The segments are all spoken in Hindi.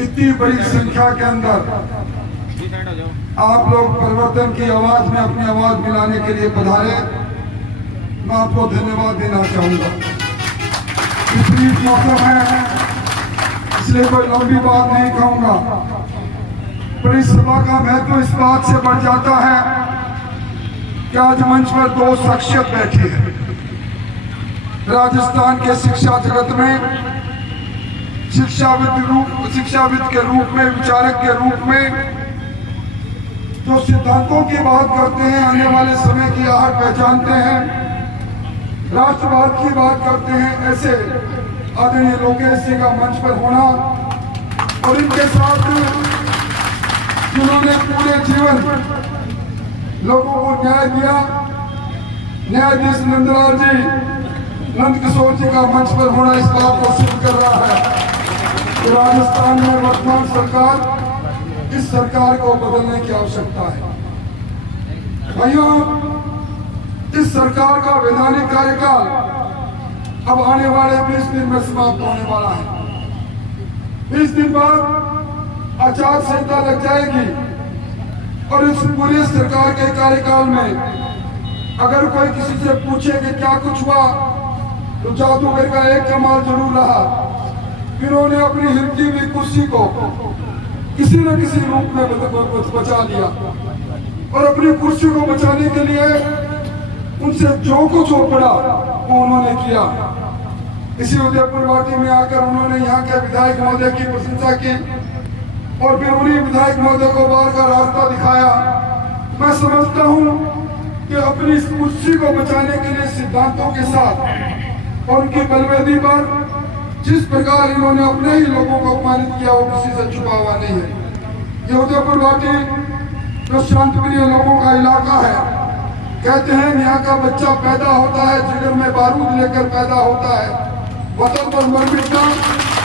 इतनी बड़ी संख्या के अंदर आप लोग परिवर्तन की आवाज में अपनी आवाज मिलाने के लिए पधारे। मैं आपको धन्यवाद देना चाहूंगा। विपरीत मौसम है इसलिए कोई लंबी बात नहीं कहूंगा, पर इस सभा का महत्व इस बात से बढ़ जाता है कि आज मंच पर दो शख्सियत बैठी है। राजस्थान के शिक्षा जगत में शिक्षाविद के रूप में, विचारक के रूप में जो सिद्धांतों की बात करते हैं, आने वाले समय की आहट पहचानते हैं, राष्ट्रवाद की बात करते हैं, ऐसे आदरणीय लोकेश जी का मंच पर होना और इनके साथ जिन्होंने पूरे जीवन लोगों को न्याय दिया, न्यायाधीश नंदलाल जी, नंद किशोर जी का मंच पर होना इस बात को सिद्ध कर रहा है कि राजस्थान में वर्तमान सरकार, इस सरकार को बदलने की आवश्यकता है। भाइयों, इस सरकार का वैधानिक कार्यकाल अब आने वाले 20 दिन में समाप्त होने वाला है। 20 दिन बाद आचार संहिता लग जाएगी और इस पूरे सरकार के कार्यकाल में अगर कोई किसी से पूछे कि क्या कुछ हुआ, तो जादूगर का एक कमाल जरूर रहा, इन्होंने अपनी हिलती हुई कुर्सी को किसी न किसी रूप में बचा लिया और अपनी कुर्सी को बचाने के लिए उनसे जो कुछ हो पड़ा वो उन्होंने किया। इसी उदयपुर वाटी में आकर उन्होंने यहाँ के विधायक महोदय की प्रशंसा की और फिर उन्हीं विधायक महोदय को बाहर का रास्ता दिखाया। मैं समझता हूँ कि अपनी इस कुर्सी को बचाने के लिए सिद्धांतों के साथ और उनकी बलवेदी पर जिस प्रकार इन्होंने अपने ही लोगों को अपमानित किया, वो किसी से छुपा हुआ नहीं है। ये उदयपुर वाटी जो शांतिप्रिय लोगों का इलाका है, कहते हैं यहाँ का बच्चा पैदा होता है जिगर में बारूद लेकर पैदा होता है, वतन पर मर मिटना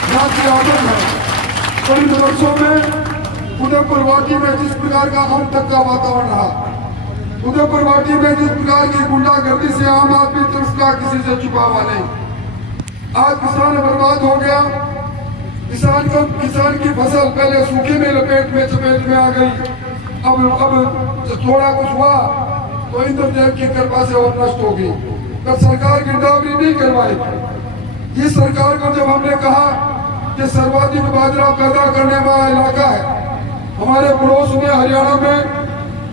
यहाँ की आदत है। तो इन वर्षों में उदयपुर वाटी में जिस प्रकार का अंत तक का वातावरण रहा, उदयपुर वाटी में जिस प्रकार की गुंडागर्दी से आम आदमी तरसता, किसी से छुपा हुआ नहीं। आज किसान बर्बाद हो गया। किसान की फसल पहले सूखे में चपेट में आ गई, अब थोड़ा कुछ हुआ तो इंद्रदेव की कृपा से और नष्ट हो गई। तब सरकार गिरदावरी नहीं करवाई। ये सरकार को जब हमने कहा कि सर्वाधिक बाजरा पैदा करने वाला इलाका है, हमारे पड़ोस में हरियाणा में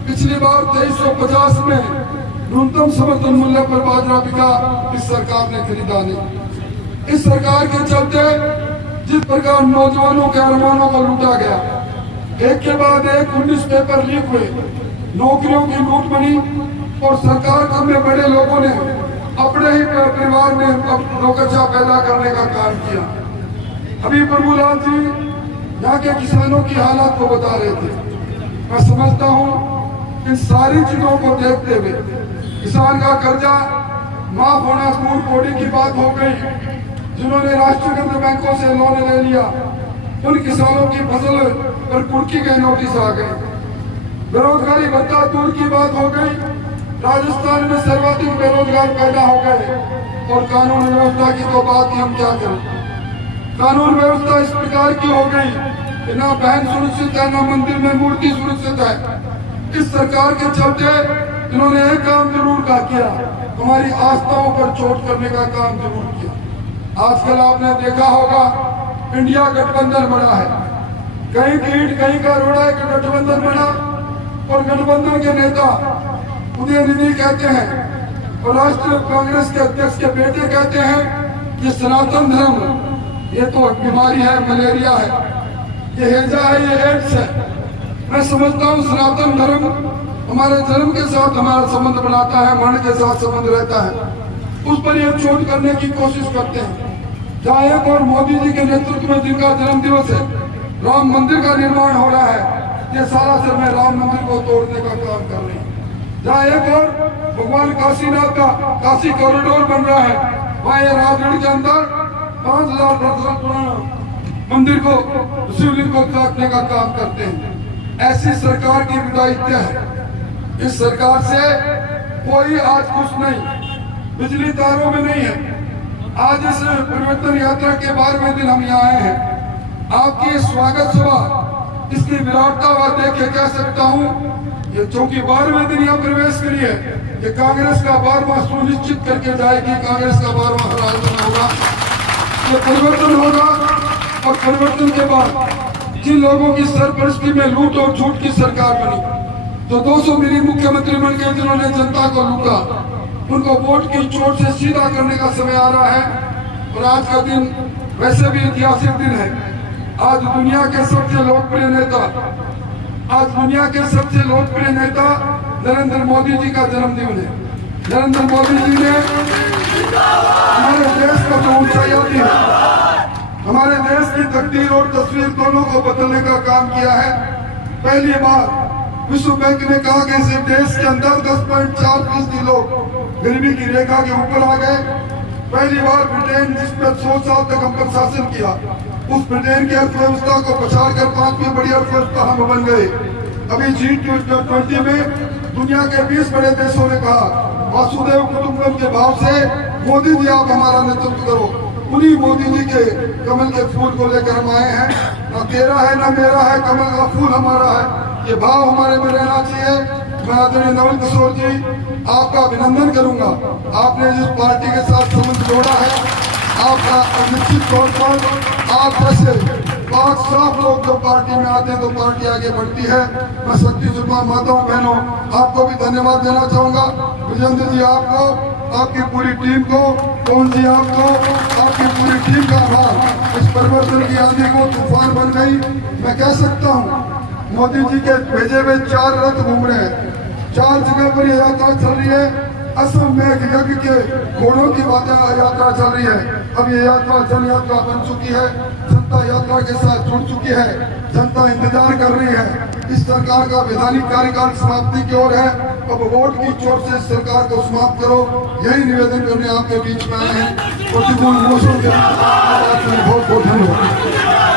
पिछली बार 2350 में न्यूनतम समर्थन मूल्य पर बाजरा बिका, इस सरकार ने खरीदा नहीं। इस सरकार के चलते जिस प्रकार नौजवानों के अरमानों को लूटा गया, एक के बाद एक 19 पेपर लीक हुए, नौकरियों की लूट बनी और सरकार में बड़े लोगों ने अपने ही परिवार में नौकरशाह पैदा करने का काम किया। अभी प्रभुलाल जी यहाँ के किसानों की हालत को बता रहे थे। मैं समझता हूँ इन सारी चीजों को देखते हुए किसान का कर्जा माफ होना दूर कोड़ी की बात हो गई। जिन्होंने राष्ट्रीयकृत बैंकों से लोन ले लिया, उन किसानों की फसल पर कुर्की के नोटिस आ गए। बेरोजगारी भत्ता दूर की बात हो गई। राजस्थान में सर्वाधिक बेरोजगार पैदा हो गए और कानून व्यवस्था की तो बात ही हम क्या करें। कानून व्यवस्था इस प्रकार की हो गई कि ना बहन सुरक्षित है, ना मंदिर में मूर्ति सुरक्षित है। इस सरकार के चलते इन्होंने एक काम जरूर का किया, हमारी आस्थाओं पर चोट करने का काम जरूर किया। आजकल आपने देखा होगा इंडिया गठबंधन बना है, कहीं की ईंट कहीं का रोड़ा एक गठबंधन बना और गठबंधन के नेता उदयनिधि कहते हैं और राष्ट्रीय कांग्रेस के अध्यक्ष के बेटे कहते हैं ये सनातन धर्म, ये तो बीमारी है, मलेरिया है, ये हैजा है, ये एड्स है। मैं समझता हूँ सनातन धर्म हमारे धर्म के साथ हमारा संबंध बनाता है, वर्ण के साथ संबंध रहता है, उस पर ये चोट करने की कोशिश करते हैं। जहाँ एक और मोदी जी के नेतृत्व में जिनका जन्म दिवस है, राम मंदिर का निर्माण हो रहा है, ये सारा समय राम मंदिर को तोड़ने का काम कर रहे हैं। जहाँ एक और भगवान काशीनाथ का काशी कॉरिडोर बन रहा है, वहाँ ये राजगढ़ के अंदर 5000 वर्ष पुराना मंदिर को, शिवलिंग को काटने का काम करते हैं। ऐसी सरकार की विदायित्य है। इस सरकार से कोई आज खुश नहीं, बिजली तारों में नहीं है, आज इस परिवर्तन यात्रा के 12वें दिन हम यहाँ आए हैं। आपकी स्वागत सभा, इसकी विराटता देख के कह सकता हूँ, ये चूंकि 12वें दिन यहाँ प्रवेश करी है, ये कांग्रेस का 12वां सुनिश्चित करके जाएगी, कांग्रेस का 12वां राजन होगा, ये परिवर्तन होगा। और परिवर्तन के बाद जिन लोगों की सरपरस्ती में लूट और झूठ की सरकार बनी, तो 200 मिलियन मुख्यमंत्री बन गए जिन्होंने जनता को लूटा, उनको वोट की चोट से सीधा करने का समय आ रहा है। और आज का दिन वैसे भी ऐतिहासिक दिन है। आज दुनिया के सबसे लोकप्रिय नेता नरेंद्र मोदी जी का जन्मदिन है। नरेंद्र मोदी जी ने हमारे देश को जो ऊंचाइयां दी है, हमारे देश की तकदीर और तस्वीर दोनों को बदलने का काम किया है। पहली बार विश्व बैंक ने कहा कि इस देश के अंदर 10.4% लोग गरीबी की रेखा के ऊपर आ गए। पहली बार ब्रिटेन, जिसमें 100 साल तक हम पर शासन किया, उस ब्रिटेन की अर्थव्यवस्था को पछाड़कर 5वीं बड़ी अर्थव्यवस्था हम बन गए। अभी G20 में दुनिया के 20 बड़े देशों ने कहा, वासुदेव कुटुंबकम के भाव से मोदी जी आप हमारा नेतृत्व करो। उन्हीं मोदी जी के कमल के फूल को लेकर हम आए हैं। ना तेरा है ना मेरा है, कमल का फूल हमारा है। ये भाव हमारे में रहना चाहिए। मैं आदरणीय नवल किशोर जी आपका अभिनंदन करूंगा। आपने जिस पार्टी के साथ संबंध जोड़ा है, आपका निश्चित तौर पर आप जैसे 5 साफ लोग जो पार्टी में आते हैं तो पार्टी आगे बढ़ती है। मैं शक्ति सुरमा माताओं बहनों आपको भी धन्यवाद देना चाहूंगा। विजेंद्र जी आपको, आपकी पूरी टीम को, कौन जी आपको, आपकी पूरी टीम का आभार। इस परिवर्तन की आंधी को तूफान बन गई। मैं कह सकता हूँ मोदी जी के भेजे हुए 4 रथ घूम रहे हैं, 4 जगह पर यह यात्रा चल रही है। असम में एक यज्ञ के घोड़ों की यात्रा चल रही है। अब ये यात्रा जन यात्रा बन चुकी है, जनता यात्रा के साथ जुड़ चुकी है। जनता इंतजार कर रही है। इस सरकार का वैधानिक कार्यकाल समाप्ति की ओर है। अब वोट की चोट से सरकार को समाप्त करो, यही निवेदन करने आपके बीच में आए हैं। प्रतिकूल मौसम के बहुत बहुत धन्यवाद।